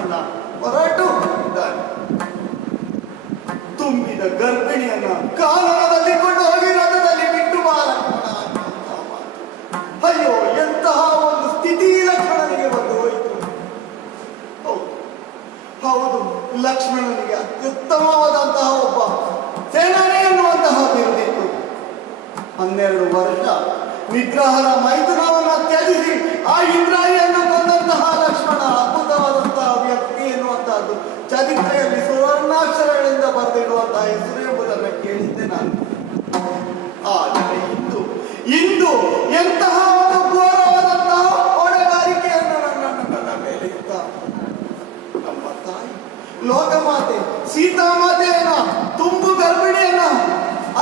ಅಣ್ಣ ಹೊರಟು ಇದ್ದಾನೆ. ತುಂಬಿದ ಗರ್ಭಿಣಿಯನ್ನ ಕಾನನದಲ್ಲಿ ಕೊಂಡು ಹೋಗಿ ರಥದಲ್ಲಿ ಬಿಟ್ಟು ಬಾ ಲಕ್ಷ್ಮಣ. ಅಯ್ಯೋ, ಎಂತಹ ಒಂದು ಸ್ಥಿತಿ ಲಕ್ಷ್ಮಣನಿಗೆ ಬಂದು ಹೋಯಿತು. ಹೌದು, ಲಕ್ಷ್ಮಣನಿಗೆ ಅತ್ಯುತ್ತಮವಾದಂತಹ ಒಬ್ಬ ಸೇನಾನಿ ಎನ್ನುವಂತಹ ಬಿರುದಿತ್ತು. 12 ವರ್ಷ ನಿಗ್ರಹದ ಮೈಥುನವನ್ನು ತ್ಯಜಿಸಿ ಆ ಇಂದ್ರಾಣಿಯನ್ನು ಕೊಂದಂತಹ ಲಕ್ಷ್ಮಣ ಅದ್ಭುತವಾದಂತಹ ವ್ಯಕ್ತಿ ಎನ್ನುವಂತಹದ್ದು ಚರಿತ್ರೆಯಲ್ಲಿ ಸುವರ್ಣಾಕ್ಷರಗಳಿಂದ ಬರೆದಿಡುವಂತಹ ಹೆಸರು ಎಂಬುದನ್ನು ಕೇಳಿದ್ದೆ ನಾನು. ಆದರೆ ಇಂದು ಎಂತಹ ಒಂದು ಘೋರವಾದಂತಹ ಹೊಣೆಗಾರಿಕೆಯನ್ನು ನನ್ನ ಮೇಲೆ ಇತ್ತ. ನಮ್ಮ ತಾಯಿ ಲೋಕಮಾತೆ ಸೀತಾಮಾತೆಯನ್ನ ತುಂಬು ಗರ್ಭಿಣಿಯನ್ನ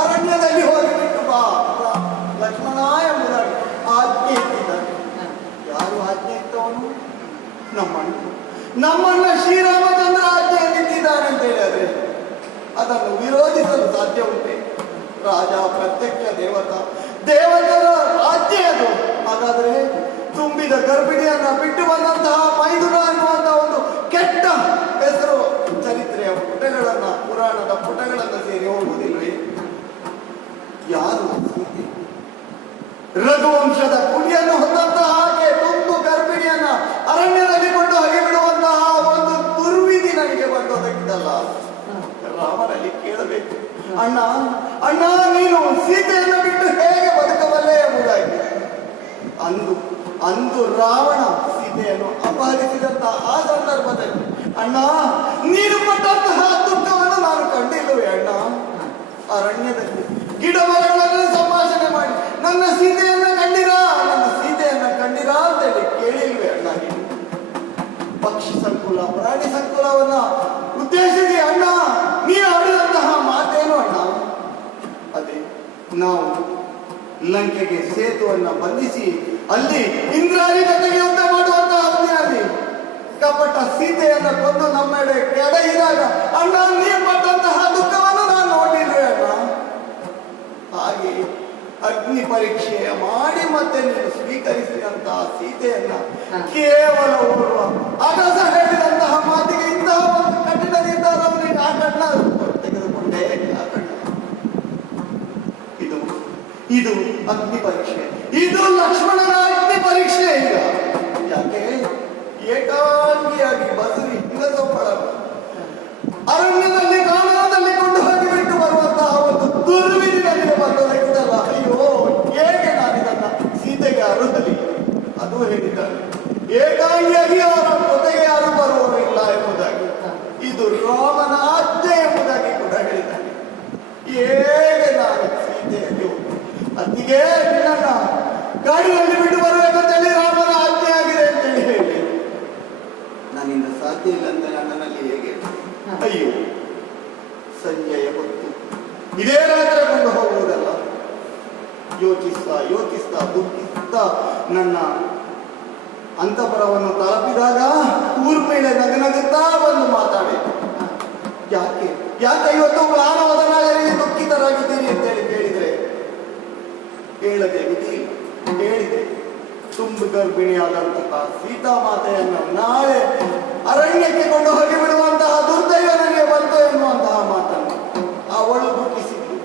ಅರಣ್ಯದಲ್ಲಿ ಹೋಗಿಬಿಟ್ಟು ಬಾ ಲಕ್ಷ್ಮಣ ಎಂಬುದಾಗಿ ಆಜ್ಞೆ ಇಟ್ಟಿದ್ದಾರೆ. ಯಾರು ಆಜ್ಞೆ ಇತ್ತವನು? ನಮ್ಮಣ್ಣ ಶ್ರೀರಾಮಚಂದ್ರ ಆಜ್ಞೆ ಇಟ್ಟಿದ್ದಾನೆ ಅಂತ ಹೇಳಿದ್ರೆ ಅದನ್ನು ವಿರೋಧಿಸಲು ಸಾಧ್ಯ ಉಂಟೆ? ರಾಜ ಪ್ರತ್ಯಕ್ಷ ದೇವತರ ಆಜ್ಞೆ ಅದು. ಹಾಗಾದ್ರೆ ತುಂಬಿದ ಗರ್ಭಿಣಿಯನ್ನ ಬಿಟ್ಟು ಬಂದಂತಹ ಮೈದುನ ಅನ್ನುವಂತಹ ಒಂದು ಕೆಟ್ಟ ಹೆಸರು ಚರಿತ್ರೆಯ ಪುರಾಣದ ಪುಟಗಳನ್ನು ಸೇರಿ ಹೋಗುವುದಿಲ್ವೇ? ಯಾರು ರಘುವಂಶದ ಕುಡಿಯನ್ನು ಹೊಂದಂತಹ ಹಾಗೆ ತುಂಬು ಗರ್ಭಿಣಿಯನ್ನ ಅರಣ್ಯದಲ್ಲಿ ಕೊಂಡು ಹೋಗಿ ಬಿಡುವಂತಹ ಒಂದು ದುರ್ವಿಧಿ ನನಗೆ ಬಂದೋದಕ್ಕಿದ್ದಲ್ಲ. ರಾಮನಲ್ಲಿ ಕೇಳಬೇಕು, ಅಣ್ಣ ನೀನು ಸೀತೆಯನ್ನು ಬಿಟ್ಟು ಹೇಗೆ ಬದುಕಬಲ್ಲೆ ಎಂಬುದಾಗಿ. ಅಂದು ರಾವಣ ಸೀತೆಯನ್ನು ಅಪಹರಿಸಿದಂತಹ ಆ ಸಂದರ್ಭದಲ್ಲಿ ಅಣ್ಣ ನೀನು ಪಟ್ಟಂತಹ ದುಃಖವನ್ನು ನಾನು ಕಂಡಿಲ್ಲವೇ ಅಣ್ಣ? ಅರಣ್ಯದಲ್ಲಿ ಗಿಡ ಮರಗಳನ್ನು ಸಂಭಾಷಣೆ ಮಾಡಿ ನನ್ನ ಸೀತೆಯನ್ನ ಕಂಡಿರಾ ಅಂತೇಳಿ ಕೇಳಿಲ್ವೇ ಅಣ್ಣ? ಪಕ್ಷಿ ಸಂಕುಲ ಪ್ರಾಣಿ ಸಂಕುಲವನ್ನ ಉದ್ದೇಶಿಸಿ ಅಣ್ಣ ನೀನು ಆಡಿದಂತಹ ಮಾತೇನು ಅಣ್ಣ? ಅದೇ ನಾವು ಲಂಕೆಗೆ ಸೇತುವನ್ನ ಬಂಧಿಸಿ ಅಲ್ಲಿ ಇಂದ್ರಾಣಿ ಜೊತೆಗೆ ಯುದ್ಧ ಮಾಡುವಂತಹ ಅವಧಿಯಲ್ಲಿ ಕಪಟ ಸೀತೆಯನ್ನ ಕೊಂದು ನಮ್ಮೆಡೆ ಕೆಡಹಿದಾಗ ಅಣ್ಣ ನೀನು ಪಟ್ಟಂತಹ ದುಃಖವನ್ನು ನಾನು ನೋಡಿಲ್ವೇ ಅಣ್ಣ? ಹಾಗೆ ಅಗ್ನಿ ಪರೀಕ್ಷೆ ಮಾಡಿ ಮತ್ತೆ ನೀನು ಸ್ವೀಕರಿಸಿದಂತಹ ಸೀತೆಯನ್ನ ಕೇವಲ ಓರ್ವ ಅಗಸ ಹೇಳಿದಂತಹ ಮಾತಿಗೆ ಇಂತಹ ಒಂದು ಕಠಿಣ ನಿರ್ಧಾರವನ್ನು ಆ ಕಣ್ಣ ತೆಗೆದುಕೊಂಡೇ. ಇದು ಅಗ್ನಿ ಪರೀಕ್ಷೆ, ಇದು ಲಕ್ಷ್ಮಣನ ಅಗ್ನಿ ಪರೀಕ್ಷೆ. ಈಗ ಯಾಕೆ ಏಕಾಂಗಿಯಾಗಿ ಬಸರಿ ಹಿಂಗಸೊಪ್ಪಳ ಅರಣ್ಯದಲ್ಲಿ ಕಾನನದಲ್ಲಿ ಕೊಂಡು ಹೋಗಿ ಬಿಟ್ಟು ಬರುವಂತಹ ಒಂದು ದುರ್ವಿಧಿ ನನಗೆ ಬಂದದಾಗಿದ್ದಲ್ಲ. ಅಯ್ಯೋ, ಹೇಗೆ ನಾನಿದನ್ನ ಸೀತೆಗೆ ಅರುಹಲಿ? ಅದು ಹೇಳಿದ್ದಾರೆ ಏಕಾಂಗಿಯಾಗಿ ಅವರ ಜೊತೆಗೆ ಯಾರು ಬರುವವರಿಲ್ಲ ಎಂಬುದಾಗಿ. ಇದು ರಾಮನ ಆಜ್ಞೆ ಎಂಬುದಾಗಿ ಕೂಡ ಹೇಳಿದ್ದಾರೆ. ಹೇಗೆ ನಾನು ಸೀತೆಯಲ್ಲಿ ಅತ್ತಿಗೆ ನಿನ್ನ ಗಾಡಿಯಲ್ಲಿ ಬಿಟ್ಟು ಬರಬೇಕಂತೇಳಿ ರಾಮನ ಆಜ್ಞೆ ಆಗಿದೆ ಅಂತೇಳಿ ಹೇಳಿ ನನ್ನಿಂದ ಸಾಧ್ಯ ಇಲ್ಲ ಅಂತ ನನ್ನಲ್ಲಿ ಹೇಗೆ? ಅಯ್ಯೋ, ಸಂಜೆಯ ಹೊತ್ತು ಇದೇ ರಾತ್ರಿ ಕೊಂಡು ಹೋಗುವುದಲ್ಲ. ಯೋಚಿಸ್ತಾ ದುಃಖಿಸ್ತಾ ನನ್ನ ಅಂತಃಪುರವನ್ನು ತಲುಪಿದಾಗ ಊರ್ಮೇಲೆ ನಗನಗುತ್ತಾ ಬಂದು ಮಾತಾಡಿ, ಯಾಕೆ ಇವತ್ತು ಮ್ಲಾನವದನಾಗಲಿ ದುಃಖಿತರಾಗಿದ್ದೀನಿ ಅಂತೇಳಿ ಕೇಳಿದ್ರೆ ಹೇಳದೆ ವಿಧಿ ಹೇಳಿದೆ. ತುಂಬು ಗರ್ಭಿಣಿಯಾದಂತಹ ಸೀತಾಮಾತೆಯನ್ನು ನಾಳೆ ಅರಣ್ಯಕ್ಕೆ ಕೊಂಡು ಹೋಗಿ ಬಿಡುವಂತಹ ದುರ್ದೈವ ನನಗೆ ಬಂತು ಎನ್ನುವಂತಹ ಮಾತನ್ನು ಅವಳು ದುಃಖಿಸಿದ್ದು.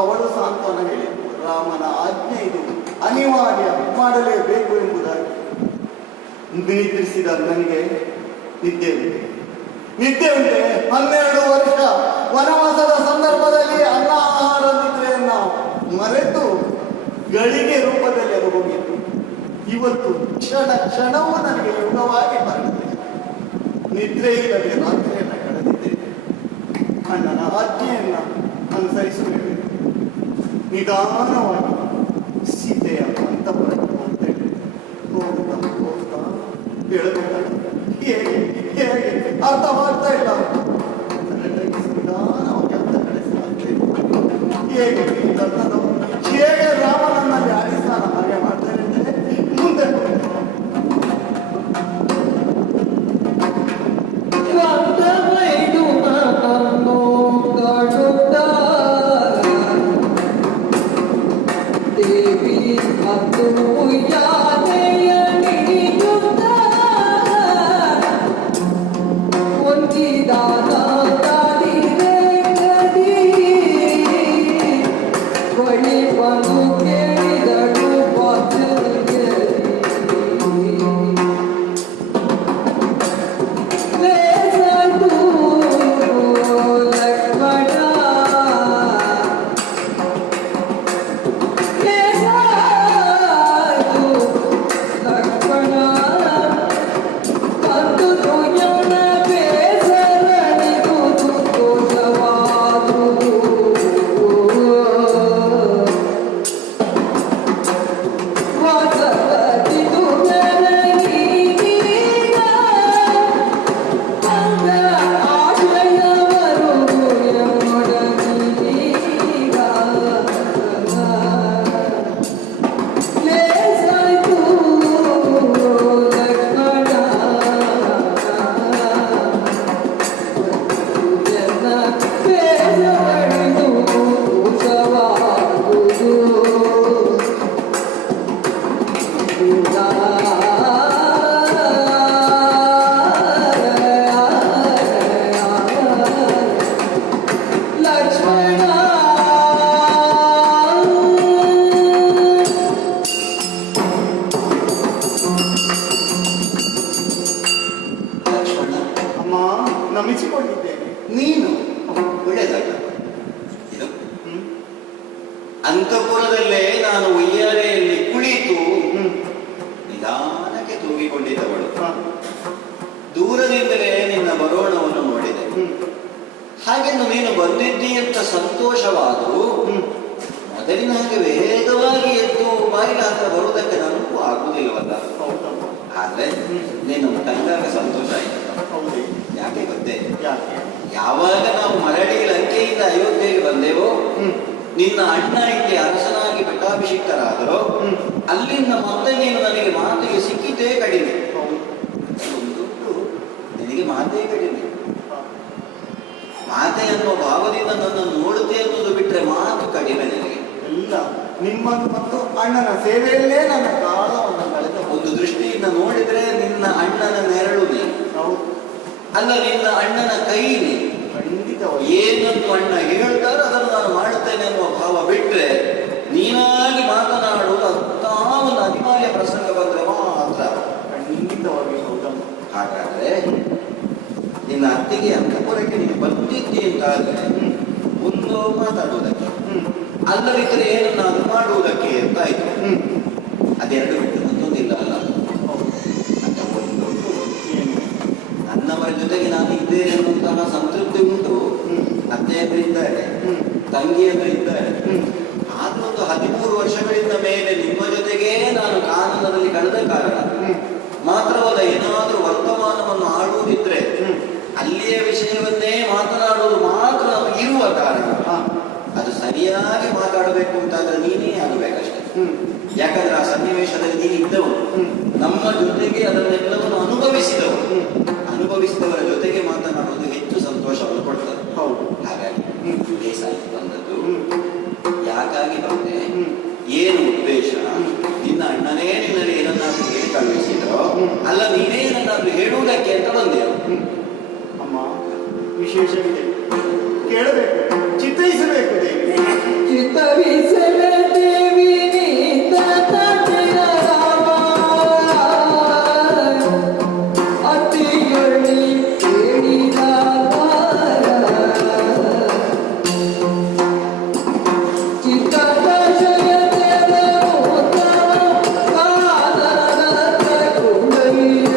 ಅವಳು ಸಾಂತ್ವನ ಹೇಳಿದ್ದು, ರಾಮನ ಆಜ್ಞೆ ಇದು, ಅನಿವಾರ್ಯ ಮಾಡಲೇಬೇಕು ಎಂಬುದಾಗಿ. ನಿದ್ರಿಸಿದ ನನಗೆ ನಿದ್ದೆ ಉಂಟೆ. 12 ವರ್ಷ ವನವಾಸದ ಸಂದರ್ಭದಲ್ಲಿ ಅನ್ನ ಆಹಾರ ನಿದ್ರೆಯನ್ನ ಮರೆತು ಗಳಿಗೆ ರೂಪದಲ್ಲಿ ಅದು ಹೋಗಿತ್ತು. ಇವತ್ತು ಕ್ಷಣವೂ ನನಗೆ ಯುಗವಾಗಿ ಬರುತ್ತದೆ. ನಿದ್ರೆ ಇಲ್ಲದೆ ರಾತ್ರಿಯನ್ನು ಕಳೆದಿದ್ದೇನೆ. ಅಣ್ಣನ ಆಜ್ಞೆಯನ್ನ ಅನುಸರಿಸಬೇಕು. ನಿಧಾನವಾಗಿ ಸೀತೆಯ ಅಂತಃಪುರಕ್ಕೆ ಹೋಗ್ತೇನೆ. ಹೋಗ್ತಾ ಹೇಳಬೇಕಾಗಿ ಹೇಗೆ ಅರ್ಥವಾಗ್ತಾ ಇಲ್ಲ. ನಿಧಾನವಾಗಿ ಅಂತ ಕಡೆ ಸಾಧ್ಯ ಹೇಗೆ ರಾಮನನ್ನಲ್ಲಿ ಆಡಿಸ್ತಾನ ಹಾಗೆ ಮಾಡ್ತಾರೆ ಅಂದರೆ ಮುಂದೆ ಅಮ್ಮ ನಮಿಸಿಕೊಂಡಿದ್ದೇನೆ. ನೀನು ಒಳ್ಳೆದಲ್ಲ ಇದು. ಅಂತಃಪುರದಲ್ಲೇ ನಾನು ಉಯ್ಯಾಲೆಯಲ್ಲಿ ಕುಳಿತು ನಿಧಾನಕ್ಕೆ ತೂಗಿಕೊಂಡಿದ್ದವಳು. ದೂರದಿಂದಲೇ ನಿನ್ನ ಬರೋಣವನ್ನು ನೋಡಿದೆ. ಹಾಗೆಂದು ನೀನು ಬಂದಿದ್ದಿ ಅಂತ ಸಂತೋಷವಾದರೂ ಮೊದಲಿನ ಹಾಗೆ ವೇಗವಾಗಿ ಎದ್ದು ಬಾಗಿಲ ಹತ್ರ ಬರುವುದಕ್ಕೆ ನನಗೂ ಆಗುವುದಿಲ್ಲವಲ್ಲ. ಆದ್ರೆ ನೀನು ಕಂಡಾಗ ಸಂತೋಷ ಆಯ್ತು. ಯಾಕೆ ಗೊತ್ತೇ? ಯಾವಾಗ ನಾವು ಮರಳಿ ಲಂಕೆಯಿಂದ ಅಯೋಧ್ಯೆಗೆ ಬಂದೆವೋ, ನಿನ್ನ ಅಣ್ಣ ಇಲ್ಲಿ ಅರಸನಾಗಿ ಪಟ್ಟಾಭಿಷಿಕ್ತರಾದರೋ, ಅಲ್ಲಿಂದ ಮತ್ತೆ ನೀನು ನನಗೆ ಮಾತಿಗೆ ಸಿಕ್ಕಿದ್ದೇ ಕಡಿಮೆ. ನಿನಗೆ ಮಾತೇ ಕಡಿಮೆ. ಮಾತೆ ಅನ್ನುವ ಭಾವದಿಂದ ನನ್ನನ್ನು ನೋಡುತ್ತೆ ಅನ್ನೋದು ಬಿಟ್ರೆ ಮಾತು ಕಡಿಮೆ ನಿನಗೆ. ಇಲ್ಲ, ನಿಮ್ಮನ್ನು ಮತ್ತು ಅಣ್ಣನ ಸೇವೆಯಲ್ಲೇ ನನ್ನ ಕಾಲವನ್ನು ಕಳೆದ. ಒಂದು ದೃಷ್ಟಿಯಿಂದ ನೋಡಿದ್ರೆ ನಿನ್ನ ಅಣ್ಣನ ನೆರಳು ನೀ, ಅಲ್ಲ ನಿನ್ನ ಅಣ್ಣನ ಕೈ ನೀ. ಖಂಡಿತವಾಗಿ ಏನನ್ನು ಅಣ್ಣ ಹೇಳ್ತಾರೋ ಅದನ್ನು ನಾನು ಮಾಡುತ್ತೇನೆ ಅನ್ನುವ ಭಾವ ಬಿಟ್ರೆ ನೀನಾಗಿ ಮಾತನಾಡುವುದು ಅಂತ ಒಂದು ಅನಿವಾರ್ಯ ಪ್ರಸಂಗ ಬಂದ್ರೆ ಮಾತ್ರ. ಖಂಡಿತವಾಗಿ ಹೌದಮ್ಮ. ಹಾಗಾದ್ರೆ ನಿನ್ನ ಅತ್ತಿಗೆ ಅಂತಃಪುರಕ್ಕೆ ನೀನು ಬಂದಿದ್ದಿ ಅಂತಾದ್ರೆ ಒಂದು ಮಾತಾಡುವುದಕ್ಕೆ, ಅಲ್ಲದಿದ್ದರೆ ಏನನ್ನಾದ್ರೂ ಮಾಡುವುದಕ್ಕೆ ಅಂತ ಆಯ್ತು. ಅದೆರಡು ಬಿಟ್ಟು ಮತ್ತೊಂದಿಲ್ಲ ಅಲ್ಲ. ಅಂತ ಒಂದು ನನ್ನವರ ಜೊತೆಗೆ ನಾನು ಇದ್ದೇನೆ ಅನ್ನುವಂತಹ ಸಂತೃಪ್ತಿ ಉಂಟು. ಅತ್ತೆಯಂದ್ರಿದ್ದಾರೆ, ತಂಗಿಯಂದ್ರಿದ್ದಾರೆ. ಆದ್ರೂ ಒಂದು 13 ವರ್ಷಗಳಿಂದ ಮೇಲೆ ನಿಮ್ಮ ಜೊತೆಗೇ ನಾನು ಕಾನನದಲ್ಲಿ ಕಳೆದ ಕಾರಣ ಮಾತ್ರವಲ್ಲ, ಏನಾದ್ರೂ ವರ್ತಮಾನವನ್ನು ಆಡುವುದಿದ್ರೆ ಅಲ್ಲಿಯ ವಿಷಯವನ್ನೇ ಮಾತನಾಡುವುದು ಮಾತ್ರ ಇರುವ ಕಾರಣ ಅದು ಸರಿಯಾಗಿ ಮಾತಾಡಬೇಕು ಅಂತಾದ್ರೆ ನೀನೇ ಆಗಬೇಕಷ್ಟೆ. ಯಾಕಂದ್ರೆ ಆ ಸನ್ನಿವೇಶದಲ್ಲಿ ನೀನು ಇದ್ದವನು, ನಮ್ಮ ಜೊತೆಗೆ ಅದನ್ನೆಲ್ಲವನ್ನು ಅನುಭವಿಸಿದವರ ಜೊತೆಗೆ ಮಾತನಾಡುವುದು ಹೆಚ್ಚು ಸಂತೋಷವನ್ನು ಕೊಡ್ತದೆ. ಹೌದು. ಹಾಗಾಗಿ ಬೇಸಾಗಿ ಬಂದದ್ದು. ಯಾಕಾಗಿ ಬಂದೆ, ಏನು ಉದ್ದೇಶ? ನಿನ್ನ ಅಣ್ಣನೇ ನಿನ್ನಲ್ಲಿ ಏನನ್ನಾದ್ರೂ ಹೇಳಿ ಕಳುಹಿಸಿದ್ರೋ, ಅಲ್ಲ ನೀನೇ ಏನನ್ನಾದ್ರೂ ಹೇಳುವುದಕ್ಕೆ ಅಂತ ಬಂದೆವು. ಅಮ್ಮ, ವಿಶೇಷವಿದೆ, ಕೇಳಬೇಕು, ಚಿತ್ತೈಸಬೇಕು ದೇವಿ. ಚಿತ್ತವಿಸಲೇ ದೇವಿ ನಿನ್ನ ತಟೆಯ ರಾಮ ಅತಿಯೊಳಿ ಕೇಳಿದಾಗ ಚಿತ್ತದ ಜಯತೆಯ ಉತ್ತಮ ಕಾಲದ ಕುಂಡಲಿಯನುದಾಗ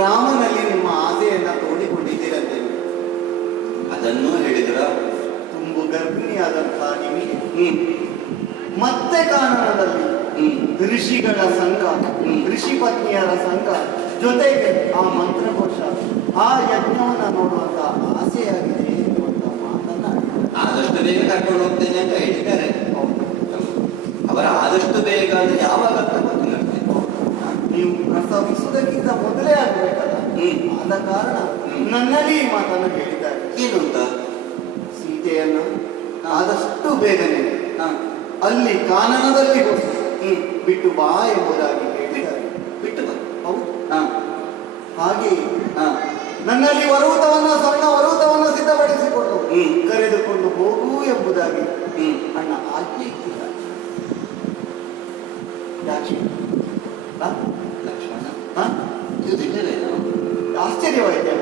ರಾಮನಲ್ಲಿ ನಿಮ್ಮ ಆಸೆಯನ್ನ ತೋಡಿಕೊಂಡಿದ್ದೀರಂತೆ. ಅದನ್ನೂ ಹೇಳಿದ್ರ? ತುಂಬು ಗರ್ಭಿಣಿಯಾದಂತಹ ನಿಮಗೆ ಮತ್ತೆ ಕಾನನದಲ್ಲಿ ಋಷಿಗಳ ಸಂಘ, ಋಷಿ ಪತ್ನಿಯರ ಸಂಘ, ಜೊತೆಗೆ ಆ ಮಂತ್ರಕೋಶ, ಆ ಯಜ್ಞವನ್ನ ನೋಡುವಂತ ಆಸೆಯಾಗಿದೆ ಎನ್ನುವಂತ ಮಾತನ್ನ ಆದಷ್ಟು ಬೇಗ ಕರ್ಕೊಂಡು ಹೋಗ್ತೇನೆ ಅಂತ ಹೇಳಿದ್ದಾರೆ. ಅವರ ಆದಷ್ಟು ಬೇಗ ಅಂದ್ರೆ ಯಾವಾಗ ಅಂತ ಗೊತ್ತಿಲ್ಲ. ನೀವು ಪ್ರಸವಿಸುವುದಕ್ಕಿಂತ ಮೊದಲೇ ಆಗ್ಬೇಕಲ್ಲ, ಆದ ಕಾರಣ ನನ್ನಲ್ಲಿ ಈ ಮಾತನ್ನು ಹೇಳಿದ್ದಾರೆ. ಏನು ಅಂತ? ಸೀತೆಯನ್ನ ಆದಷ್ಟು ಬೇಗನೆ ಹಾ, ಅಲ್ಲಿ ಕಾನನದಲ್ಲಿ ಹೋಗಿ ಬಿಟ್ಟು ಬಾ ಎಂಬುದಾಗಿ ಹೇಳಿದ್ದಾರೆ. ಬಿಟ್ಟು ಬಾ. ಹೌದು. ಹಾ, ಹಾಗೆ ಹಾ, ನನ್ನಲ್ಲಿ ಸ್ವರ್ಣ ವರೂತವನ್ನ ಸಿದ್ಧಪಡಿಸಿಕೊಂಡು ಕರೆದುಕೊಂಡು ಹೋಗು ಎಂಬುದಾಗಿ ಅಣ್ಣ ಆಜ್ಞೆ ಇಟ್ಟಿದ್ದಾರೆ. ಯಾಕೆ? ಲಕ್ಷ್ಮಣ ಹ? ಇದು ದಿಟ್ಟವೇನು? ಆಶ್ಚರ್ಯವಾಯಿತು.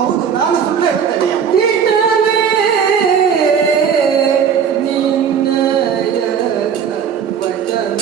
ಹೌದು, ನಾನು ಸುಳ್ಳು ಹೇಳ್ತೇನೆ ಅಮ್ಮ. ದಿನವೇ ನಿನ್ನಯ ವಚನ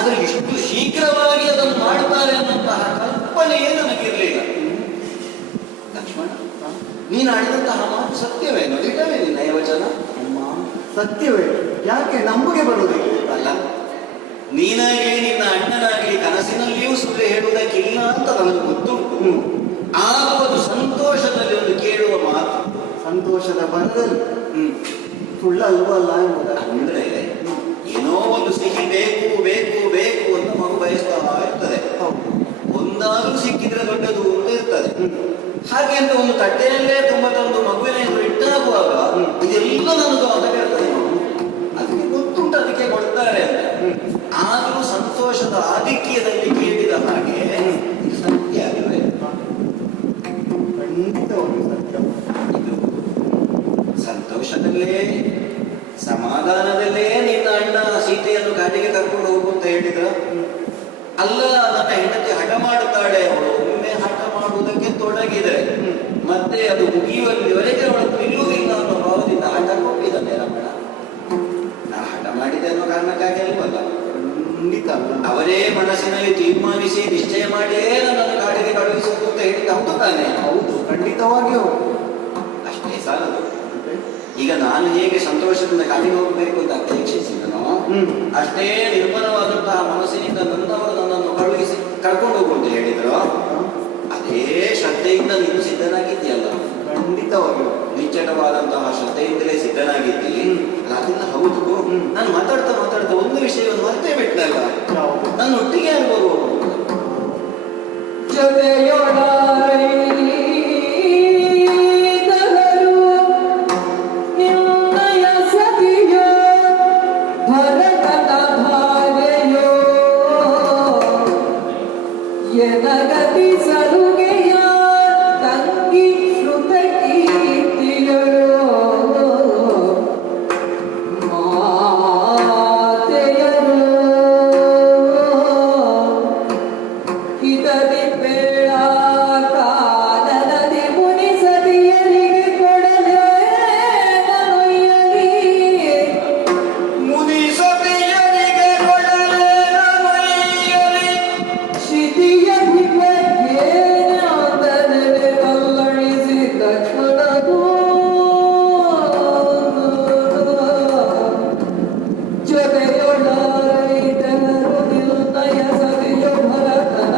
ಆದರೆ ಇಷ್ಟು ಶೀಘ್ರವಾಗಿ ಅದನ್ನು ಮಾಡ್ತಾರೆ ಅನ್ನುವಂತಹ ಕಲ್ಪನೆಯೇ ನನಗಿರಲಿಲ್ಲ. ಲಕ್ಷ್ಮಣ, ನೀನು ಆಡಿದಂತಹ ಮಾತು ಸತ್ಯವೇ? ನಡಿಟವೇ ನಿನ್ನ ವಚನ? ಅಮ್ಮ, ಸತ್ಯವೇ? ಯಾಕೆ ನಂಬುಗೆ ಬರುವುದಿಲ್ಲ? ಅಲ್ಲ, ನೀನಾಗಲಿ ನಿನ್ನ ಅಣ್ಣನಾಗಲಿ ಕನಸಿನಲ್ಲಿಯೂ ಸುಳ್ಳು ಹೇಳುವುದಕ್ಕಿಲ್ಲ ಅಂತ ನನಗೆ ಗೊತ್ತುಂಟು. ಆದರೂ ಅದು ಸಂತೋಷದಲ್ಲಿ ಒಂದು ಕೇಳುವ ಮಾತು, ಸಂತೋಷದ ಬರದಲ್ಲಿ ಸುಳ್ಳಲ್ವಲ್ಲ ಎಂಬುದ. ಅಂದ್ರೆ ಏನೋ ಒಂದು ಸಿಹಿ ಬೇಕು ಬೇಕು ಬೇಕು ಅಂತ ಮಗು ಬಯಸ್ತಾ ಇರ್ತದೆ. ಒಂದಾದ್ರೂ ಸಿಕ್ಕಿದ್ರೆ ದೊಡ್ಡದು ಅಂತ ಇರ್ತದೆ. ಹಾಗೆ ಅಂತ ಒಂದು ತಟ್ಟೆಯಲ್ಲೇ ತುಂಬ ತಂದು ಮಗುವಿನ ಎದುರು ಇಟ್ಟಾಗುವಾಗ ಇದೆಲ್ಲ ನನಗೂ ಅಂತ ಕೇಳ್ತದೆ. ಅದಕ್ಕೆ ಗೊತ್ತುಂಟು, ಅದಕ್ಕೆ ಕೊಡ್ತಾರೆ ಅಂತ. ಆದರೂ ಸಂತೋಷದ ಆಧಿಕ್ಯದಲ್ಲಿ ಕೇಳಿದ ಹಾಗೆ ಇದು ಸತ್ಯ ಅಲ್ಲವೇ? ಖಂಡಿತವಾಗಿ ಸತ್ಯ. ಇದು ಸಂತೋಷದಲ್ಲೇ ಸಮಾಧಾನದಲ್ಲೇ ನಿನ್ನ ಅಣ್ಣ ಸೀತೆಯನ್ನು ಕಾಡಿಗೆ ಕರ್ಕೊಂಡು ಹೋಗು ಅಂತ ಹೇಳಿದ್ರ? ಅಲ್ಲ, ನನ್ನ ಹೆಂಡತಿ ಹಠ ಮಾಡುತ್ತಾಳೆ, ಅವಳು ಒಮ್ಮೆ ಹಠ ಮಾಡುವುದಕ್ಕೆ ತೊಡಗಿದರೆ ಮತ್ತೆ ಅದು ಮುಗಿಯುವಲ್ಲಿವರೆಗೆ ಅವಳು ನಿಲ್ಲುವುದಿಲ್ಲ ಅನ್ನೋ ಭಾವದಿಂದ ಹಠ ಕೊಟ್ಟಿದ್ದಾನೆ ರಮಣ. ನಾನು ಹಠ ಮಾಡಿದೆ ಅನ್ನೋ ಕಾರಣಕ್ಕಾಗಿ ಅಲ್ವಲ್ಲ, ಖಂಡಿತ ಅಲ್ಲ. ಅವರೇ ಮನಸ್ಸಿನಲ್ಲಿ ತೀರ್ಮಾನಿಸಿ ನಿಶ್ಚಯ ಮಾಡಿಯೇ ನನ್ನನ್ನು ಕಾಡಿಗೆ ಕಳುಹಿಸುವುದು ಅಂತ ಹೇಳಿದ. ಹೌದು ತಾನೆ? ಹೌದು, ಖಂಡಿತವಾಗಿಯೂ ಅಷ್ಟೇ ಸಾಲದು. ಈಗ ನಾನು ಹೇಗೆ ಸಂತೋಷದಿಂದ ಕಾಡಿಗೆ ಹೋಗಬೇಕು ಅಂತ ಅಪೇಕ್ಷಿಸಿದನೋ ಅಷ್ಟೇ ನಿರ್ಮಲವಾದಂತಹ ಮನಸ್ಸಿನಿಂದ ನನ್ನವರು ನನ್ನನ್ನು ಕಳುಹಿಸಿ ಕರ್ಕೊಂಡು ಹೋಗು ಅಂತ ಹೇಳಿದ್ರು. ಅದೇ ಶ್ರದ್ಧೆಯಿಂದ ನೀನು ಸಿದ್ಧನಾಗಿದ್ದೀಯಲ್ಲ? ಖಂಡಿತವಾಗಿಯೂ ನಿಚ್ಚಟವಾದಂತಹ ಶ್ರದ್ಧೆಯಿಂದಲೇ ಸಿದ್ಧನಾಗಿದ್ದಿ. ಅದನ್ನ ಹೌದು. ನಾನು ಮಾತಾಡ್ತಾ ಮಾತಾಡ್ತಾ ಒಂದು ವಿಷಯವನ್ನು ಮರ್ತೇ ಬಿಟ್ಟಲ್ಲ. ನನ್ನ ಒಟ್ಟಿಗೆ ಅನುಭವ ಎನಗತಿ ಸಲುಗೆಯ ತಂಗಿ ಶ್ರುತ ಕೀರ್ತಿಯರು ಮಾತೆಯರು ಹಿತದಿ ಬೇಳ ಕಾಲನದಿ ಮುನಿಸದಿಯರಿಗೆ ಕೊಡಲೇ ನೊಯ್ಯಲಿ ಮುನಿಸತಿಯರಿಗೆ ಕೊಡಲೇ ನೊಯ್ಯಲಿ ಶಿತಿಯ ಭಿನ್ನಕ್ಕೆ ಕಲ್ಲಳಿಸಿ ಲಕ್ಷ್ಮಣನು ಜೊತೆಯೊಳೈತರು ನಿರ್ಣಯ ಸತಿಯ ಭರತನ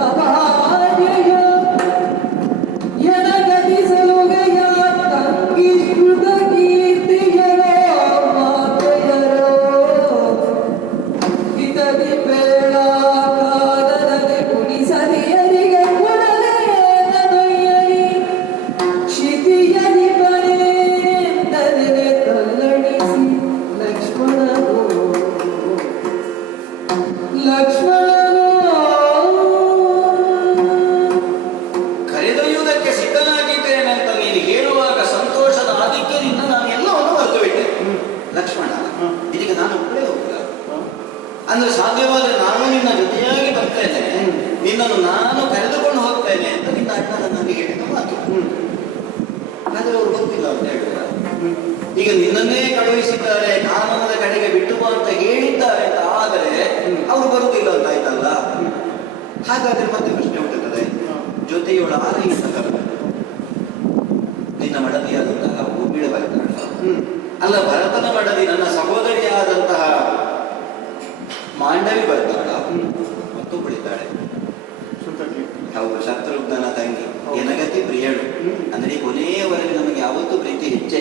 ಭಾರ್ಯೆಯ ಎನಗತಿ ಸಲುಗೆಯ ತಂಗಿ ಶ್ರುತ ಕೀರ್ತಿಯರೋ ಮಾತೆಯರೋ ಹಿತದಿ ಬೇಳ ಕಾಲದಲ್ಲಿ ಮುನಿಸರಿಯರಿಗೆ ಕೊಡಲೇ ನೊಯ್ಯಲಿ ಶಿತಿಯಲಿ ಬರೆದರೆ ಕಲ್ಲಣಿಸಿ ಲಕ್ಷ್ಮಣನು ಕರೆದೊಯ್ಯುವುದಕ್ಕೆ ಸಿದ್ಧನಾಗಿದ್ದೇನೆ ಅಂತ ನೀನು ಹೇಳುವಾಗ ಸಂತೋಷದ ಆಧಿಕ್ಯದಿಂದ ನಾನು ಎಲ್ಲವನ್ನು ಮರೆತು ಬಿಟ್ಟೆ. ಲಕ್ಷ್ಮಣ, ಇದಕ್ಕೆ ನಾನು ಒಬ್ಬಳೇ ಹೋಗಿಲ್ಲ. ಅಂದ್ರೆ ಸಾಧ್ಯವಾದರೆ ನಾನು ನಿನ್ನ ಜೊತೆಯಾಗಿ ಬರ್ತೇನೆ, ನಿನ್ನನ್ನು ನಾನು ಕರೆದುಕೊಂಡು ಹೋಗ್ತೇನೆ ಅಂತ ನಿನ್ನ ಅಣ್ಣ ನನಗೆ ಹೇಳಿದ ಮಾತು. ಆದ್ರೆ ಅವರು ಗೊತ್ತಿಲ್ಲ ಅಂತ ಹೇಳಿದ್ರ. ಈಗ ನಿನ್ನನ್ನೇ ಕಳುಹಿಸಿದ್ದಾರೆ, ಕಾನನದ ಕಡೆಗೆ ಬಿಟ್ಟು ಬಾ ಅಂತ ಹೇಳಿದ್ದಾರೆ ಅಂತ ಆದರೆ ಅವರು ಬರುವುದಿಲ್ಲ ಅಂತ ಆಯ್ತಲ್ಲ. ಹಾಗಾದ್ರೆ ಮತ್ತೆ ಪ್ರಶ್ನೆ ಹುಟ್ಟುತ್ತದೆ, ಜೊತೆಯವಳ ಆರೈಸಿದ ನಿನ್ನ ಮಡದಿಯಾದಂತಹ ಊರ್ಮಿಳ ಬರ್ತಾಳ, ಅಲ್ಲ ಭರತನ ಮಡದಿ ನನ್ನ ಸಹೋದರಿಯಾದಂತಹ ಮಾಂಡವಿ ಬರ್ತಾಳ, ಮತ್ತೊಬ್ಬಳಿದ್ದಾಳೆ. ಹೌದು, ಶತ್ರುಘ್ನನ ತಂಗಿ ಎನಗತಿ ಪ್ರಿಯಳು. ಅಂದ್ರೆ ಕೊನೆಯವರೆಗೆ ನಮಗೆ ಯಾವತ್ತೂ ಪ್ರೀತಿ ಹೆಚ್ಚೆ,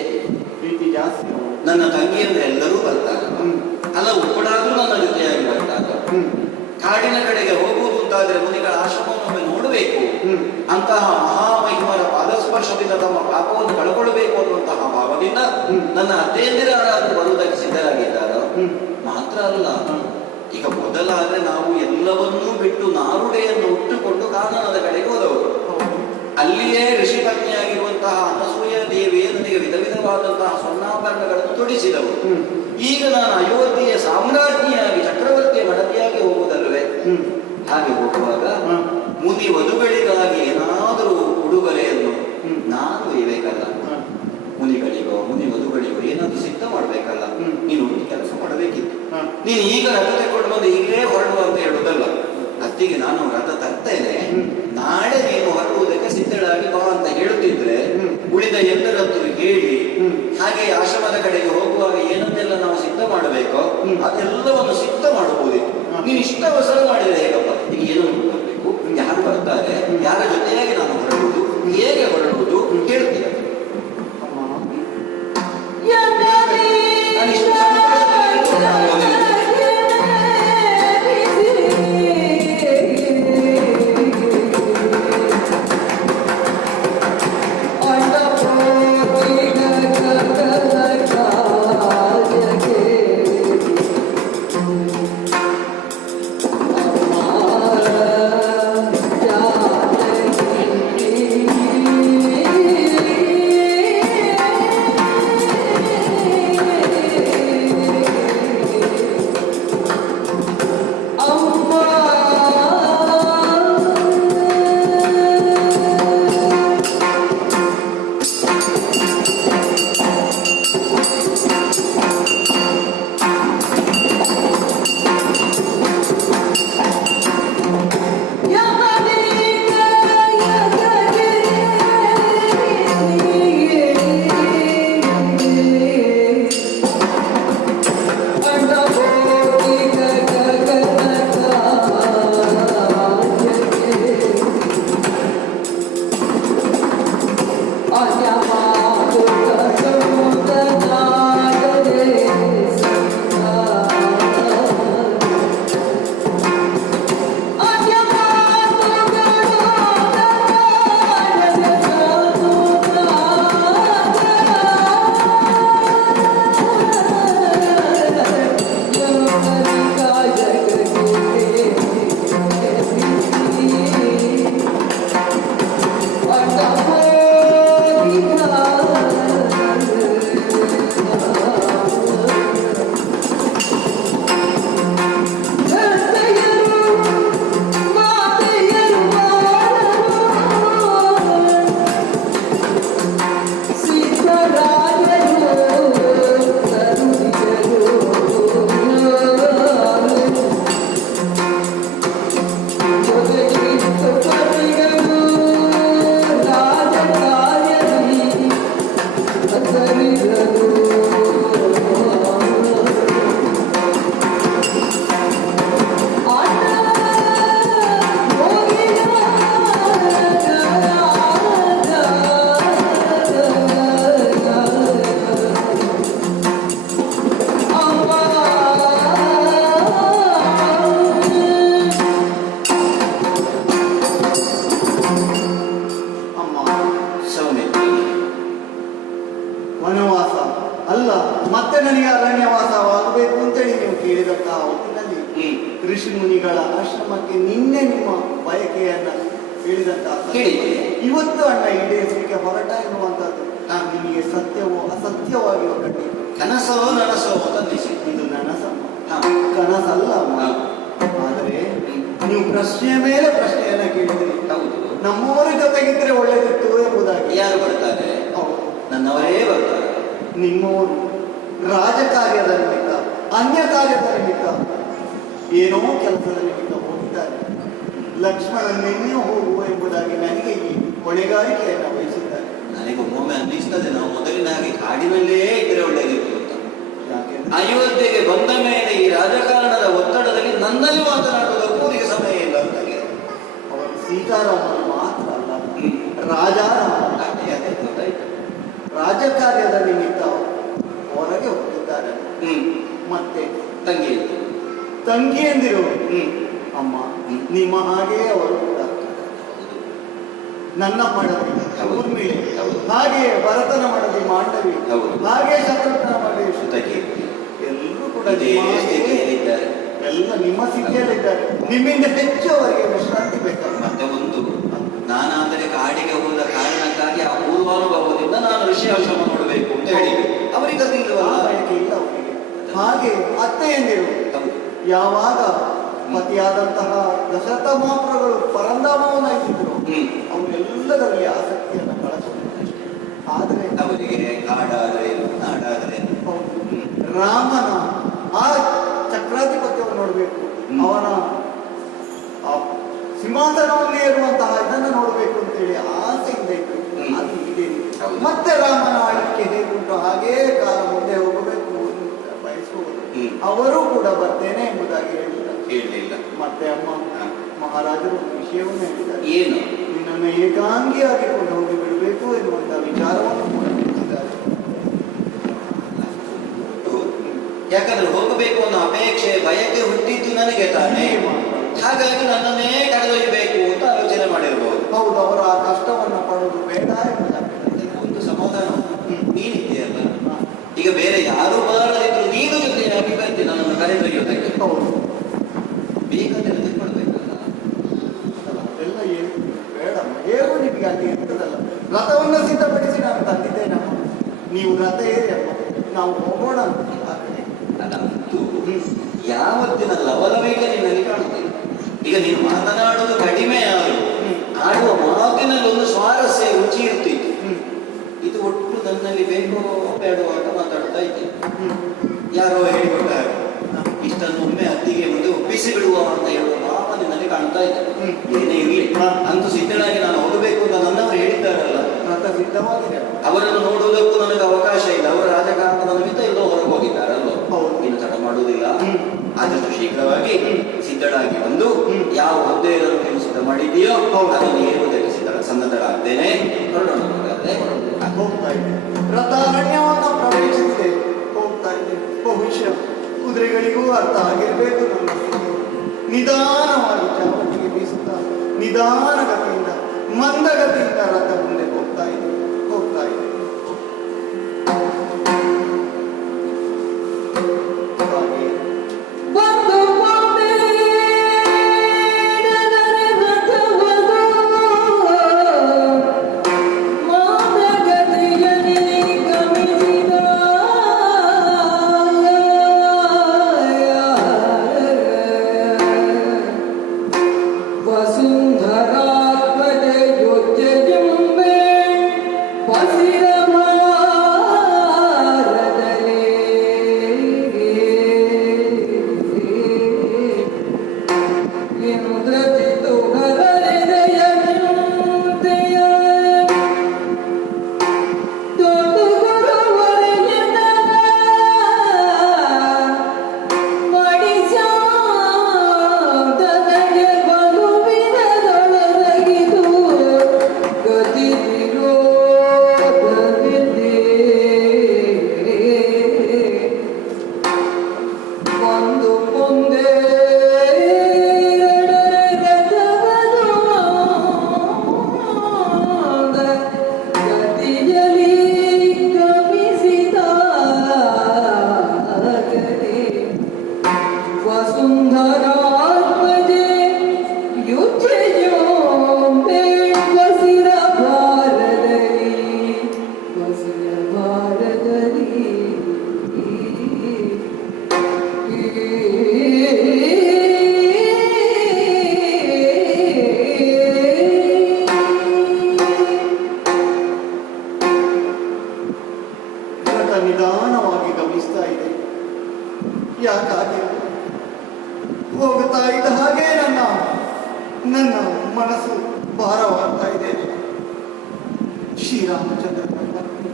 ಪ್ರೀತಿ ಜಾಸ್ತಿ. ನನ್ನ ತಂಗಿ ಅಂದ್ರೆ ಎಲ್ಲರೂ ಬರ್ತಾರೆ. ಅಲ್ಲ, ಒಬ್ಬಳಾದ್ರೂ ನನ್ನ ಜೊತೆಯಾಗಿ ಬರ್ತಾರೆ. ಕಾಡಿನ ಕಡೆಗೆ ಹೋಗುವುದು ಅಂತಾದ್ರೆ ಮುನಿಗಳ ಆಶ್ರಮವನ್ನು ನೋಡಬೇಕು, ಅಂತಹ ಮಹಾಮಹಿಮರ ಪಾದಸ್ಪರ್ಶದಿಂದ ತಮ್ಮ ಪಾಪವನ್ನು ಕಳ್ಕೊಳ್ಬೇಕು ಅನ್ನುವಂತಹ ಭಾವದಿಂದ ನನ್ನ ಅತ್ತೆಯಂದಿರಾದ್ರೂ ಬರುವುದಕ್ಕೆ ಸಿದ್ಧರಾಗಿದ್ದಾರೆ. ಮಾತ್ರ ಅಲ್ಲ, ಈಗ ಮೊದಲಾದ್ರೆ ನಾವು ಎಲ್ಲವನ್ನೂ ಬಿಟ್ಟು ನಾರುಡೆಯನ್ನು ಉಟ್ಟುಕೊಂಡು ಕಾನನದ ಕಡೆಗೆ ಹೋದವರು. ಅಲ್ಲಿಯೇ ಋಷಿ ಪತ್ನಿಯಾಗಿರುವಂತಹ ಅನಸೂಯ ದೇವಿಯೇ ನನಗೆ ವಿಧ ವಿಧವಾದಂತಹ ಸ್ವರ್ಣಾಭರಣಗಳನ್ನು ತೊಡಿಸಿದವರು. ಈಗ ನಾನು ಅಯೋಧ್ಯೆಯ ಸಾಮ್ರಾಜ್ಞಿಯಾಗಿ ಚಕ್ರವರ್ತಿಯ ಮಡದಿಯಾಗಿ ಹೋಗುವುದಲ್ವೇ? ಹಾಗೆ ಹೋಗುವಾಗ ಮುನಿ ವಧುಗಳಿಗಾಗಿ ಏನಾದರೂ ಉಡುಗೊರೆಯನ್ನು ನಾನು ಒಯ್ಯಬೇಕಲ್ಲ. ಮುನಿಗಳಿಗೋ ಮುನಿ ವಧುಗಳಿಗೋ ಏನಾದರೂ ಸಿದ್ಧ ಮಾಡಬೇಕಲ್ಲ. ನೀನು ಕೆಲಸ ಮಾಡಬೇಕಿತ್ತು. ನೀನು ಈಗ ರಥ ತಗೊಂಡು ಕರ್ಕೊಂಡು ಈಗಲೇ ಹೊರಡುವ ಅಂತ ಹೇಳುವುದಲ್ಲ. ಅತ್ತಿಗೆ ನಾನು ರಥ ತರ್ತೇನೆ, ನಾಳೆ ನೀನು ಹೊರಡುವುದಕ್ಕೆ ಸಿದ್ಧಳಾಗಿ ಬಾ ಅಂತ ಹೇಳುತ್ತಿದ್ರೆ ಉಳಿದ ಎಲ್ಲರದ್ದು ಹೇಳಿ ಹಾಗೆ ಆಶ್ರಮದ ಕಡೆಗೆ ಹೋಗುವಾಗ ಏನನ್ನೆಲ್ಲ ನಾವು ಸಿದ್ಧ ಮಾಡಬೇಕೋ ಅದೆಲ್ಲವನ್ನು ಸಿದ್ಧ ಮಾಡಬಹುದಿತ್ತು. ನೀನು ಇಷ್ಟವಸರ ಮಾಡಿದ್ರೆ ಹೇಗಪ್ಪ? ಈಗ ಏನು ಮಾಡಬೇಕು, ಯಾರು ಬರ್ತಾರೆ, ಯಾರ ಜೊತೆಯಾಗಿ ನಾನು ಹೊರಡುವುದು, ಹೇಗೆ ಹೊರಡುವುದು ಹೇಳ್ತೀರ. ನಾನು ಇಷ್ಟು ಸಂತೋಷದಲ್ಲಿ ಆಗೋದಿಲ್ಲ. ವನವಾಸ ಅಲ್ಲ, ಮತ್ತೆ ನನಗೆ ಅರಣ್ಯವಾಸವಾಗಬೇಕು ಅಂತೇಳಿ ನೀವು ಕೇಳಿದಂತಹ ಹೊತ್ತಿನಲ್ಲಿ ಋಷಿ ಮುನಿಗಳ ಆಶ್ರಮಕ್ಕೆ ನಿನ್ನೆ ನಿಮ್ಮ ಬಯಕೆಯನ್ನ ಹೇಳಿದಂತಹ ಇವತ್ತು ಅಣ್ಣ ಈಡೇರಿಸಲಿಕ್ಕೆ ಹೊರಟ ಎನ್ನುವಂಥದ್ದು ನಿಮಗೆ ಸತ್ಯವೋ ಅಸತ್ಯವಾಗಿಯೋ ಕಂಡು ಕನಸೋ ನನಸೋ ತಂದಿಸಿ. ಇದು ನನಸ ಕನಸಲ್ಲ. ಆದರೆ ನೀವು ಪ್ರಶ್ನೆಯ ಮೇಲೆ ಪ್ರಶ್ನೆಯನ್ನ ಕೇಳಿದ್ರಿ. ಹೌದು, ನಮ್ಮವರ ಜೊತೆಗಿದ್ರೆ ಒಳ್ಳೆದಿತ್ತು ಎಂಬುದಾಗಿ. ಯಾರು ಬರ್ತಾರೆ? ಹೌದು, ನನ್ನವರೇ ಬರ್ತಾರೆ. ನಿಮ್ಮವರು ರಾಜಕಾರ್ಯದ ನಿಮಿತ್ತ, ಅನ್ಯ ಕಾರ್ಯದ ನಿಮಿತ್ತ, ಏನೋ ಕೆಲಸದ ನಿಮಿತ್ತ ಹೋಗಿದ್ದಾರೆ. ಲಕ್ಷ್ಮಣ ನಿನ್ನೆ ಹೋಗುವ ಎಂಬುದಾಗಿ ನನಗೆ ಈ ಹೊಣೆಗಾರಿಕೆಯನ್ನು ವಹಿಸಿದ್ದಾರೆ. ನನಗೆ ಒಮ್ಮೊಮ್ಮೆ ಅನ್ನಿಸ್ತದೆ ನಾವು ಮೊದಲಿನ ಹಾಗೆ ಕಾಡಿನಲ್ಲೇ ಇದ್ರೆ ಒಳ್ಳೆಯದಿತ್ತು ಅಂತ. ಅಯೋಧ್ಯೆಗೆ ಬಂದ ಮೇಲೆ ಈ ರಾಜಕಾರಣದ ಒತ್ತಡದಲ್ಲಿ ನನ್ನಲ್ಲಿ ಮಾತನಾಡುವುದಕ್ಕೂ ಅವರಿಗೆ ಸಮಯ ಇಲ್ಲ ಅಂತ. ಅವರು ಸೀತಾರಾಮನು ಮಾತ್ರ ಅಲ್ಲ, ರಾಜಾರಾಮ ಗೊತ್ತಾಯ್ತು. ರಾಜಕಾರ್ಯದ ನಿಮಿತ್ತ ಹೊರಗೆ ಹೋಗಿದ್ದಾರೆ. ಮತ್ತೆ ತಂಗಿಯಂದಿರು ಅಮ್ಮ ನಿಮ್ಮ ಹಾಗೆ ಅವರು ಕೂಡ ನನ್ನ ಮಡದಿ ಊರ್ಮಿಳೆ, ಹಾಗೆ ಭರತನ ಮಡದಿ ಮಾಂಡವಿ, ಹಾಗೆ ಶತ್ರುಘ್ನ ಮಡದಿ ಸುತಕಿ, ಎಲ್ಲರೂ ಕೂಡ ಎಲ್ಲ ನಿಮ್ಮ ಸ್ಥಿತಿಯಲ್ಲಿದ್ದಾರೆ. ನಿಮ್ಮಿಂದ ಹೆಚ್ಚು ಅವರಿಗೆ ವಿಶ್ರಾಂತಿ ಬೇಕಾಗ. ಮತ್ತೆ ಒಂದು ನಾನಾದರೆ ಕಾಡಿಗೆ ಹೋದ ಕಾರಣಕ್ಕಾಗಿ ಆ ಪೂರ್ವಾನುಭವದಿಂದ ನಾನು ಋಷಿ ಆಶ್ರಮ ನೋಡಬೇಕು ಅಂತ ಹೇಳಿದೆ. ಅವರಿಗೆ ಅದಿಲ್ಲವಲ್ಲ, ಬಯಕೆ ಇಲ್ಲ ಅವರಿಗೆ. ಹಾಗೆ ಅತ್ತೆಯಂದಿರು ಯಾವಾಗ ಪತಿಯಾದಂತಹ ದಶರಥ ಮಹಾಪ್ರಭುಗಳು ಪರಂಧಾಮವನ್ನಾಗಿದ್ದರು, ಅವರೆಲ್ಲದರಲ್ಲಿ ಆಸಕ್ತಿಯನ್ನು ಕಳಕೊಂಡಿದ್ದಾರೆ. ಆದರೆ ಅವರಿಗೆ ಕಾಡಾದರೆ ನಾಡಾದರೆ ರಾಮನ ಆ ಚಕ್ರಾಧಿಪತ್ಯವನ್ನು ನೋಡಬೇಕು, ಇರುವಂತಹ ಇದನ್ನು ನೋಡಬೇಕು ಅಂತೇಳಿ ಆಸೆಯಿಂದ ಇತ್ತು. ಅದು ಇದೆ. ಹೌದು. ಮತ್ತೆ ರಾಮನ ಆಳ್ವಿಕೆ ಹೇಗುಂಟು ಹಾಗೇ ಕಾಲ ಮುಂದೆ ಹೋಗಬೇಕು ಅಂತ ಬಯಸುವುದು. ಅವರು ಕೂಡ ಬರ್ತೇನೆ ಎಂಬುದಾಗಿ ಹೇಳಿದ್ದಾರೆ. ಹೇಳಲಿಲ್ಲ. ಮತ್ತೆ ಅಮ್ಮ ಮಹಾರಾಜರು ಒಂದು ವಿಷಯವನ್ನು ಹೇಳಿದ್ದಾರೆ. ಏನು? ನಿನ್ನನ್ನು ಏಕಾಂಗಿಯಾಗಿ ಕೊಂಡು ಹೋಗಿ ಬಿಡಬೇಕು ಎನ್ನುವಂತಹ ವಿಚಾರವನ್ನು ಕೂಡ ತಿಳಿಸಿದ್ದಾರೆ. ಯಾಕಂದ್ರೆ ಹೋಗಬೇಕು ಅನ್ನೋ ಅಪೇಕ್ಷೆ ಬಯಕೆ ಹುಟ್ಟಿದ್ದು ನನಗೆ ತಾನೇ. ಹಾಗಾಗಿ ನನ್ನನ್ನೇ ಕರೆದೊಯ್ಯಬೇಕು ಅಂತ ಆಲೋಚನೆ ಮಾಡಿರ್ಬೋದು. ಹೌದು, ಅವರು ಆ ಕಷ್ಟವನ್ನು ಪಡೋದು ಬೇಡ ಎಂಬುದಾಗಿ ಒಂದು ಸಮಾಧಾನ ನೀನಿದೆಯಲ್ಲ, ಈಗ ಬೇರೆ ಯಾರು ಬಾರದಿದ್ರು ನೀನು ಜೊತೆಯಾಗಿ ಬರ್ತೀನಿ ನನ್ನನ್ನು ಕರೆದೊಯ್ಯೋದಕ್ಕೆ. ಹೌದು, ಬೇಕಾದ್ರೆ ತಿಳ್ಕೊಳ್ಬೇಕಲ್ಲ. ಅದೆಲ್ಲ ಏನು ಬೇಡ, ಹೇಗೂ ನಿಮಗೆ ಅಲ್ಲಿ ಇರ್ತದಲ್ಲ. ರಥವನ್ನು ಸಿದ್ಧಪಡಿಸಿ ನಾನು ತಂದಿದ್ದೇನಮ್ಮ, ನೀವು ರಥ ಏರಿ ಅಮ್ಮ, ನಾವು ಹೋಗೋಣ ಅಂತ. ಅದಂತೂ ಯಾವತ್ತಿನ ಲವಲವಿಕ ನಿನ್ನಲ್ಲಿ ಕಾಣುತ್ತಿಲ್ಲ. ಈಗ ನೀನು ಮಾತನಾಡುವುದು ಕಡಿಮೆ ಆದರೂ ಆಡುವ ಮಾತಿನಲ್ಲಿ ಒಂದು ಸ್ವಾರಸ್ಯ ರುಚಿ ಇರ್ತಿತ್ತು. ಇದು ಒಟ್ಟು ನನ್ನಲ್ಲಿ ಬೇಕೋ ಬೇಡೋ ಅಂತ ಮಾತಾಡ್ತಾ ಇದ್ದೆ. ಯಾರೋ ಹೇಳಿಕೊಟ್ಟಾಗ ಇಷ್ಟನ್ನು ಒಮ್ಮೆ ಅತ್ತಿಗೆ ಮುಂದೆ ಒಪ್ಪಿಸಿ ಬಿಡುವ ಅಂತ ಹೇಳುವ ಭಾವ ನಿನ್ನಲ್ಲಿ ಕಾಣ್ತಾ ಇದ್ದೆ. ಏನೇ ಇರಲಿ, ಅಂತೂ ಸಿದ್ಧನಾಗಿ ನಾನು ಹೋಗಬೇಕು ಅಂತ ನನ್ನವರು ಹೇಳಿದ್ದಾರಲ್ಲ, ರಥ ಸಿದ್ಧವಾಗಿದೆ. ಅವರನ್ನು ನೋಡುವುದಕ್ಕೂ ನನಗೆ ಅವಕಾಶ ಇಲ್ಲ. ಅವರು ರಾಜಕಾರಣದ ನಿಮಿತ್ತ ಎಲ್ಲೋ ಹೊರಗೆ ಹೋಗಿದ್ದಾರಲ್ಲೋ. ಇನ್ನು ತಡ ಮಾಡುವುದಿಲ್ಲ. ಆದಷ್ಟು ಶೀಘ್ರವಾಗಿ ಸಿದ್ಧಳಾಗಿ ಬಂದು ಯಾವ ಹುದ್ದೆಯನ್ನು ನೀವು ಸಿದ್ಧ ಮಾಡಿದೆಯೋ ಅದನ್ನು ಏರುವುದಕ್ಕೆ ಸನ್ನದ್ಧರಾಗ್ತೇನೆ. ಹೊರಡೋಣ. ಹೋಗ್ತಾ ಇದೆ, ರಥಾರಣ್ಯವನ್ನು ಪ್ರವೇಶಿಸಿದೆ, ಹೋಗ್ತಾ ಇದೆ. ಬಹುಶಃ ಕುದುರೆಗಳಿಗೂ ಅರ್ಥ ಆಗಿರಬೇಕು ನನ್ನ ಸ್ಥಿತಿ. ನಿಧಾನವಾಗಿ ಚಾವಟಿಗೆ ಬೀಸುತ್ತಾ ನಿಧಾನಗತಿಯಿಂದ ಮಂದಗತಿಯಿಂದ ರಥ ಮುಂದೆ ಹೋಗ್ತಾ ಇದೆ, ಹೋಗ್ತಾ ಇದೆ. ಹಾಗೆ ಬಂದು ನಿಧಾನವಾಗಿ ಗಮನಿಸ್ತಾ ಇದೆ. ಯಾಕಾಗಿ ಹೋಗುತ್ತಾ ಇದ್ದ ಹಾಗೆ ನನ್ನ ಮನಸ್ಸು ಭಾರವಾಗ್ತಾ ಇದೆ. ಶ್ರೀರಾಮಚಂದ್ರನ ಪತ್ನಿ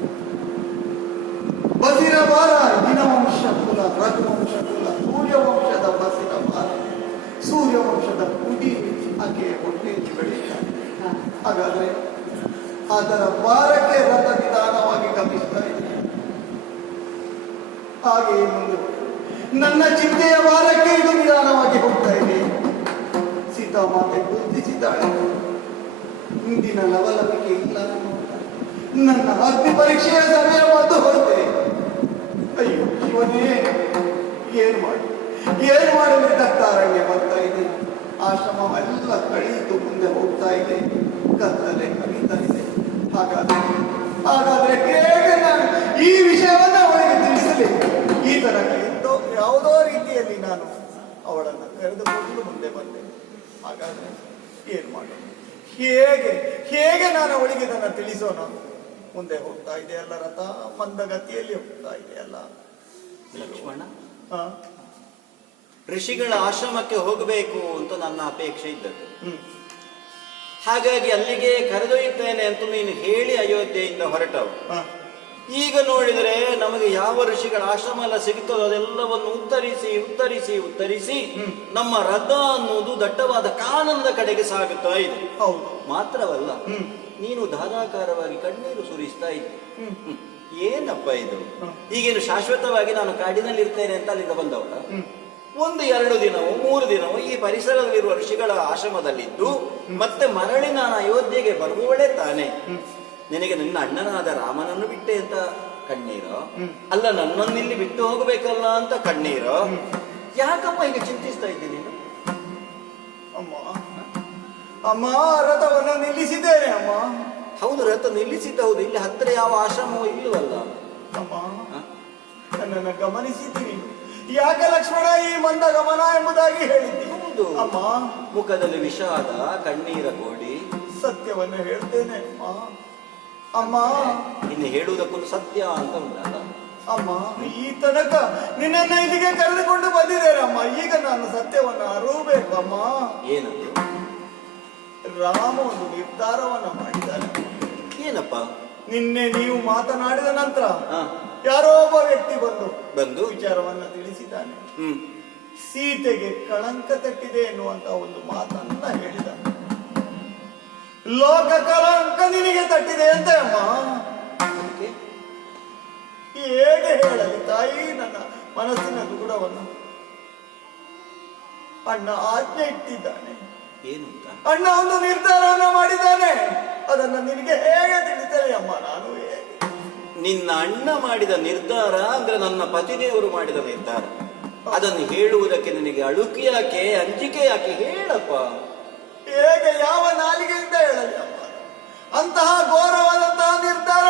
ಬಸಿರ ಭಾರ, ದಿನವಂಶ ಕುಲ, ರಘುವಂಶ ಕುಲ, ಸೂರ್ಯವಂಶದ ಬಸಿರ ಭಾರ, ಸೂರ್ಯವಂಶದ ಕುಟಿ ಆಕೆಯ ಹೊಟ್ಟೆಯಲ್ಲಿ ಬೆಳೆಯುತ್ತಾರೆ. ಹಾಗಾದ್ರೆ ಅದರ ಭಾರಕ್ಕೆ ರಥ ನಿಧಾನವಾಗಿ ಗಮನಿಸ್ತಾ ಇದೆ. ಹಾಗೆಯೇ ಮುಂದೆ ನನ್ನ ಚಿಂತೆಯ ಭಾರಕ್ಕೆ ಇದು ನಿಧಾನವಾಗಿ ಹೋಗ್ತಾ ಇದೆ. ಸೀತಾಮಾತೆ ಗುರುತಿಸಿದ್ದಾಳೆ, ಇಂದಿನ ಲವಲವಿಕೆ ಇಲ್ಲ. ನನ್ನ ಅಗ್ನಿ ಪರೀಕ್ಷೆಯ ಸಮಯ ಬಂದು ಹೋಗುತ್ತೆ. ಅಯ್ಯೋ ಶಿವನೇ, ಏನ್ ಮಾಡಲಿ ದತ್ತಾರಣ್ಯ ಬರ್ತಾ ಇದೆ. ಆಶ್ರಮವೆಲ್ಲ ಕಳೆಯಿತು, ಮುಂದೆ ಹೋಗ್ತಾ ಇದೆ. ಕತ್ತಲೆ ಕಳೀತಾ ಇದೆ. ಹಾಗಾದ್ರೆ ಹೇಗೆ ನಾನು ಈ ವಿಷಯವನ್ನ ಅವಳಿಗೆ ತಿಳಿಸಲಿ? ಈ ತರ ಯಾವುದೋ ರೀತಿಯಲ್ಲಿ ನಾನು ಅವಳನ್ನು ಕರೆದುಕೊಂಡು ಮುಂದೆ ಬಂದೆ. ಹಾಗಾದ್ರೆ ಏನ್ ಮಾಡೋದು? ಹೇಗೆ ನಾನು ಅವಳಿಗೆ ನನ್ನ ತಿಳಿಸೋಣ? ಮುಂದೆ ಹೋಗ್ತಾ ಇದೆಯಲ್ಲ ರಥ, ಮಂದಗತಿಯಲ್ಲಿ ಹೋಗ್ತಾ ಇದೆಯಲ್ಲ. ಲಕ್ಷ್ಮಣ, ಋಷಿಗಳ ಆಶ್ರಮಕ್ಕೆ ಹೋಗಬೇಕು ಅಂತ ನನ್ನ ಅಪೇಕ್ಷೆ ಇದ್ದದ್ದು. ಹಾಗಾಗಿ ಅಲ್ಲಿಗೆ ಕರೆದೊಯ್ಯುತ್ತೇನೆ ಅಂತ ನೀನು ಹೇಳಿ ಅಯೋಧ್ಯೆಯಿಂದ ಹೊರಟವು. ಹ. ಈಗ ನೋಡಿದರೆ ನಮಗೆ ಯಾವ ಋಷಿಗಳ ಆಶ್ರಮ ಎಲ್ಲ ಸಿಗುತ್ತದೋ ಅದೆಲ್ಲವನ್ನು ಉತ್ತರಿಸಿ ಉತ್ತರಿಸಿ ಉತ್ತರಿಸಿ ನಮ್ಮ ರಥ ಅನ್ನುವುದು ದಟ್ಟವಾದ ಕಾನನದ ಕಡೆಗೆ ಸಾಗುತ್ತಾ ಇದೆ. ಹೌದು. ಮಾತ್ರವಲ್ಲ, ಹ್ಮ್. ನೀನು ಧಾರಾಕಾರವಾಗಿ ಕಣ್ಣೀರು ಸುರಿಸ್ತಾ ಇದ್ದೆ. ಹ್ಮ್. ಏನಪ್ಪ ಇದು? ಹ್ಮ್. ಈಗೇನು ಶಾಶ್ವತವಾಗಿ ನಾನು ಕಾಡಿನಲ್ಲಿ ಇರ್ತೇನೆ ಅಂತ ಅಲ್ಲಿಂದ ಬಂದವಳ? ಹ್ಮ್. 1-2 ದಿನವೋ 3 ದಿನವೋ ಈ ಪರಿಸರದಲ್ಲಿರುವ ಋಷಿಗಳ ಆಶ್ರಮದಲ್ಲಿದ್ದು ಮತ್ತೆ ಮರಳಿ ನಾನು ಅಯೋಧ್ಯೆಗೆ ಬರುವವಳೇ ತಾನೆ. ನಿನಗೆ ನನ್ನ ಅಣ್ಣನಾದ ರಾಮನನ್ನು ಬಿಟ್ಟೆ ಅಂತ ಕಣ್ಣೀರೋ, ಅಲ್ಲ ನನ್ನನ್ನಿಲ್ಲಿ ಬಿಟ್ಟು ಹೋಗಬೇಕಲ್ಲ ಅಂತ ಕಣ್ಣೀರೋ? ಯಾಕಪ್ಪ ಈಗ ಚಿಂತಿಸ್ತಾ ಇದ್ದೀನಿ ನೀನು? ಅಮ್ಮ ಅಮ್ಮ, ರಥವನ್ನು ನಿಲ್ಲಿಸಿದ್ದೇನೆ ಅಮ್ಮ. ಹೌದು, ರಥ ನಿಲ್ಲಿಸಿದ್ದ ಹೌದು. ಇಲ್ಲಿ ಹತ್ತಿರ ಯಾವ ಆಶ್ರಮವೂ ಇಲ್ಲವಲ್ಲ. ಅಮ್ಮ, ಹ? ನನ್ನನ್ನು ಗಮನಿಸಿದ್ದೀನಿ. ಯಾಕೆ ಲಕ್ಷ್ಮಣ ಈ ಮಂದ ಗಮನ ಎಂಬುದಾಗಿ ಹೇಳಿದ್ದಿ? ಹೌದು. ಅಮ್ಮ, ಮುಖದಲ್ಲಿ ವಿಷಾದ, ಕಣ್ಣೀರ ಗೋಡಿ. ಸತ್ಯವನ್ನು ಹೇಳ್ತೇನೆ ಅಮ್ಮ. ಅಮ್ಮ, ಇನ್ನು ಹೇಳುವುದಕ್ಕೊಂದು ಸತ್ಯ ಅಂತ ಉಂಟಲ್ಲ. ಅಮ್ಮ, ಈ ತನಕ ನಿನ್ನನ್ನ ಇಲ್ಲಿಗೆ ಕರೆದುಕೊಂಡು ಬಂದಿದ್ದೇನೆ ಅಮ್ಮ. ಈಗ ನಾನು ಸತ್ಯವನ್ನು ಅರಿಯಬೇಕು ಅಮ್ಮ. ಏನದು? ರಾಮ ಒಂದು ನಿರ್ಧಾರವನ್ನ ಮಾಡಿದ್ದಾನೆ. ಏನಪ್ಪ? ನಿನ್ನೆ ನೀವು ಮಾತನಾಡಿದ ನಂತರ ಹ. ಯಾರೋ ಒಬ್ಬ ವ್ಯಕ್ತಿ ಬಂದು ವಿಚಾರವನ್ನ ತಿಳಿಸಿದ್ದಾನೆ. ಹ್ಮ್ ಸೀತೆಗೆ ಕಳಂಕ ತಟ್ಟಿದೆ ಎನ್ನುವಂತ ಒಂದು ಮಾತನ್ನ ಹೇಳಿದ. ಲೋಕ ಕಳಂಕ ನಿನಗೆ ತಟ್ಟಿದೆ ಅಂತ ಅಮ್ಮ. ಅದಕ್ಕೆ ಹೇಗೆ ಹೇಳಲಿ ತಾಯಿ ನನ್ನ ಮನಸ್ಸಿನ ದುಗುಡವನ್ನು? ಅಣ್ಣ ಆಜ್ಞೆ ಇಟ್ಟಿದ್ದಾನೆ. ಏನು ಅಂತ? ಅಣ್ಣ ಒಂದು ನಿರ್ಧಾರವನ್ನ ಮಾಡಿದ್ದಾನೆ. ಅದನ್ನ ನಿನಗೆ ಹೇಗೆ ತಿಳಿಸಲಿ ಅಮ್ಮ? ನಾನು ಹೇಗೆ? ನಿನ್ನ ಅಣ್ಣ ಮಾಡಿದ ನಿರ್ಧಾರ ಅಂದ್ರೆ ನನ್ನ ಪತಿದೇವರು ಮಾಡಿದ ನಿರ್ಧಾರ. ಅದನ್ನು ಹೇಳುವುದಕ್ಕೆ ನಿನಗೆ ಅಳುಕಿ ಯಾಕೆ, ಅಂಜಿಕೆ ಯಾಕೆ? ಹೇಳಪ್ಪ. ಹೇಗೆ, ಯಾವ ನಾಲಿಗೆಯಿಂದ ಹೇಳಲಿ ಅಮ್ಮ? ಅಂತಹ ಘೋರವಾದಂತಹ ನಿರ್ಧಾರ